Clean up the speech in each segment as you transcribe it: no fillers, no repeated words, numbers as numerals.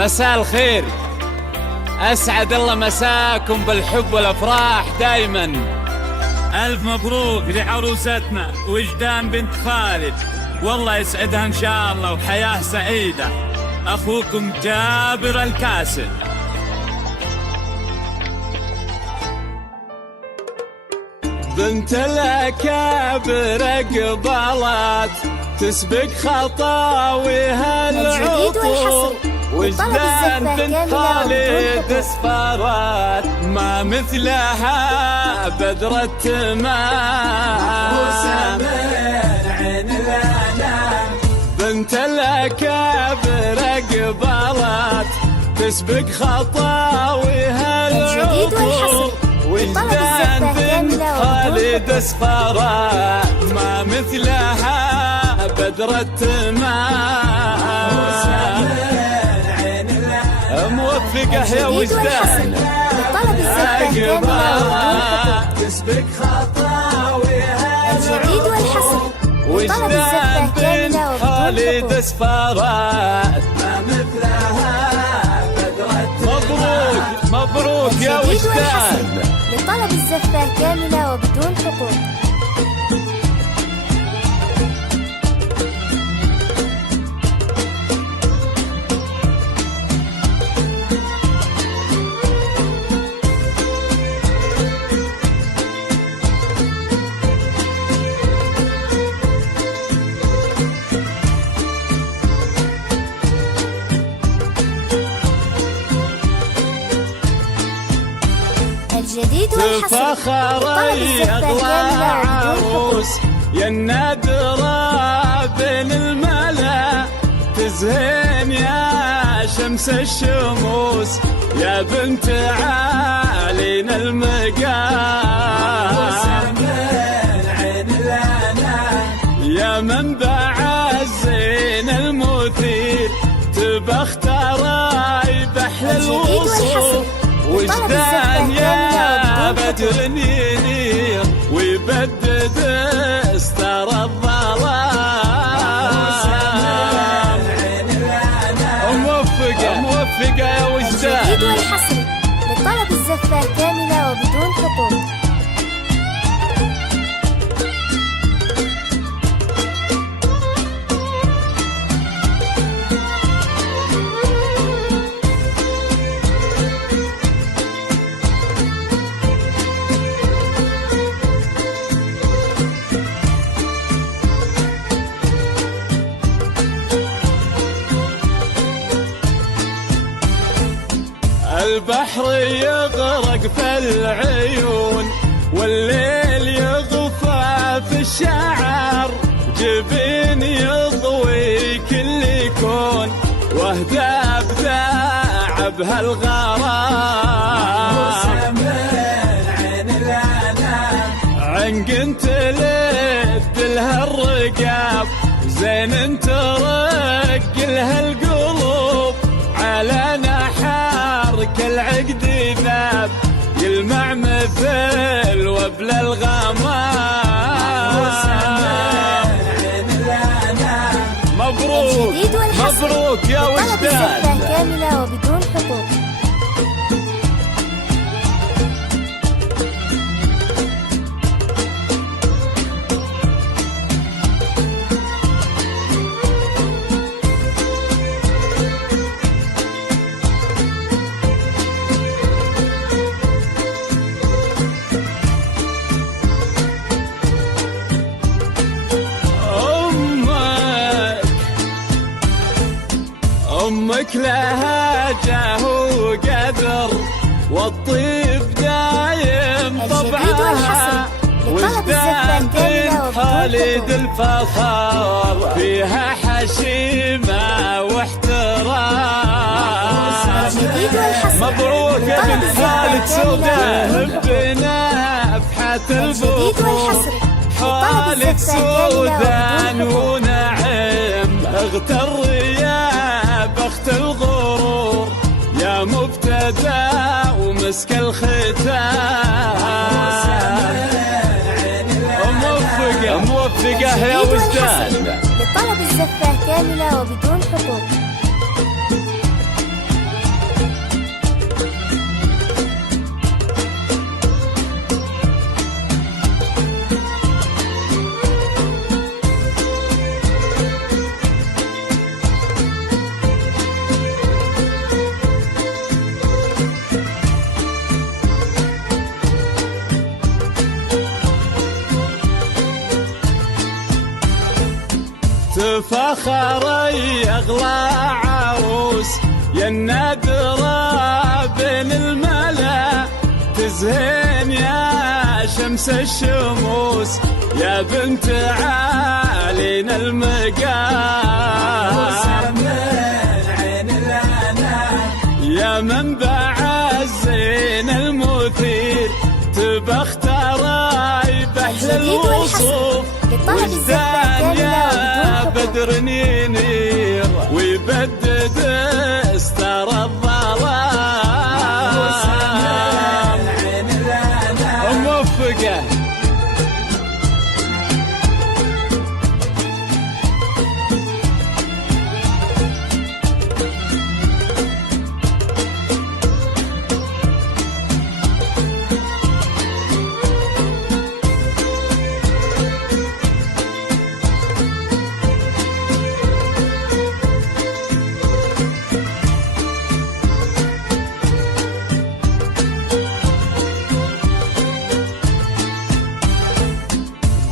مساء الخير، أسعد الله مساكم بالحب والأفراح دايما. ألف مبروك لعروستنا وجدان بنت خالد، والله يسعدها إن شاء الله وحياة سعيدة. أخوكم جابر الكاسد. بنت الأكابر قبلت تسبق خطاويها العطور، وجدان بنت خالد اصفرت ما مثلها بدر التمام. عين الأنام بنت الأكابر قبلت تسبق خطاويها العطور، وجدان بنت خالد اصفرت ما مثلها بدر التمام. موفقة يا وجدان قبلت تسبق خطاويها الجديد والحصري وجدان بنت خالد اصفرت ما مثلها بدر التمام. مبروك يا وجدان. لطلب الزفة كاملة وبدون حقوق. الجديد والحصري تفخري أغلى عروس يا النادرة بين الملا، تزهين يا شمس الشموس يا بنت عالين المقام. يا منبع الزين المثير تبختري بحر الوصول، وجدان يا بدر ينير ويبدد استر الظلام. موفقة يا وجدان. الجديد والحصري لطلب الزفة كاملة وبدون حقوق. البحر يغرق في العيون والليل يغفى في الشعر، جبين يضوي كل كون واهدى بداع بهالغرام. عنق تلد لها الرقاب زين ترق لها القلوب، على نحارك العقد ذاب يلمع مثل وبل الغمام. مبروك يا وجدان. كاملة وبدون حقوق. أمك لها جاه وقدر والطيب دايم طبعها، وجدان بنت خالد الفخر فيها حشيمة واحترام. مبروك يا بنت خالد سودان بنفحة البخور، خالد سودان ونعم اغتر يا بخت الغرور، يا مبتدى ومسك الختام. موفقة يا وجدان. لطلب الزفة كاملة وبدون حقوق. فخري أغلى عروس يا النادرة بين الملا، تزهين يا شمس الشموس يا بنت عالين المقام، يا منبع الزين المثير تبختري بحل الوصوف، وجدان يا بدر ينير ويبدد استار الظلام. موفقه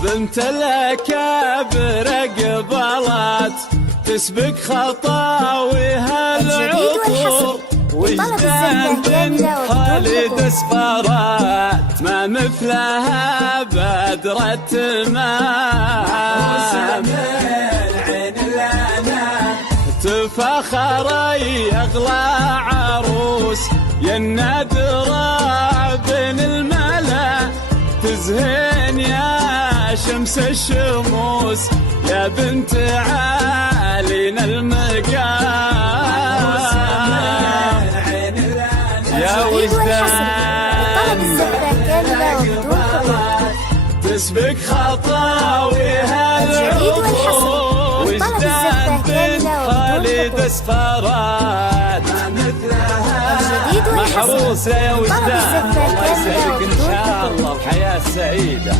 بنت الأكابر قبلت تسبق خطاويها العطور، وجدان بنت خالد اسفرت ما مثلها بدرة الماء، تفخري أغلى عروس يا النادرة بين الملا، تزهين يا شمس الشموس يا بنت عالين المقام، يا وجدان تسبق خطاويها العطور، وجدان بنت خالد اسفرت محروسة يا وجدان، الله يسعدك إن شاء الله بحياة سعيدة.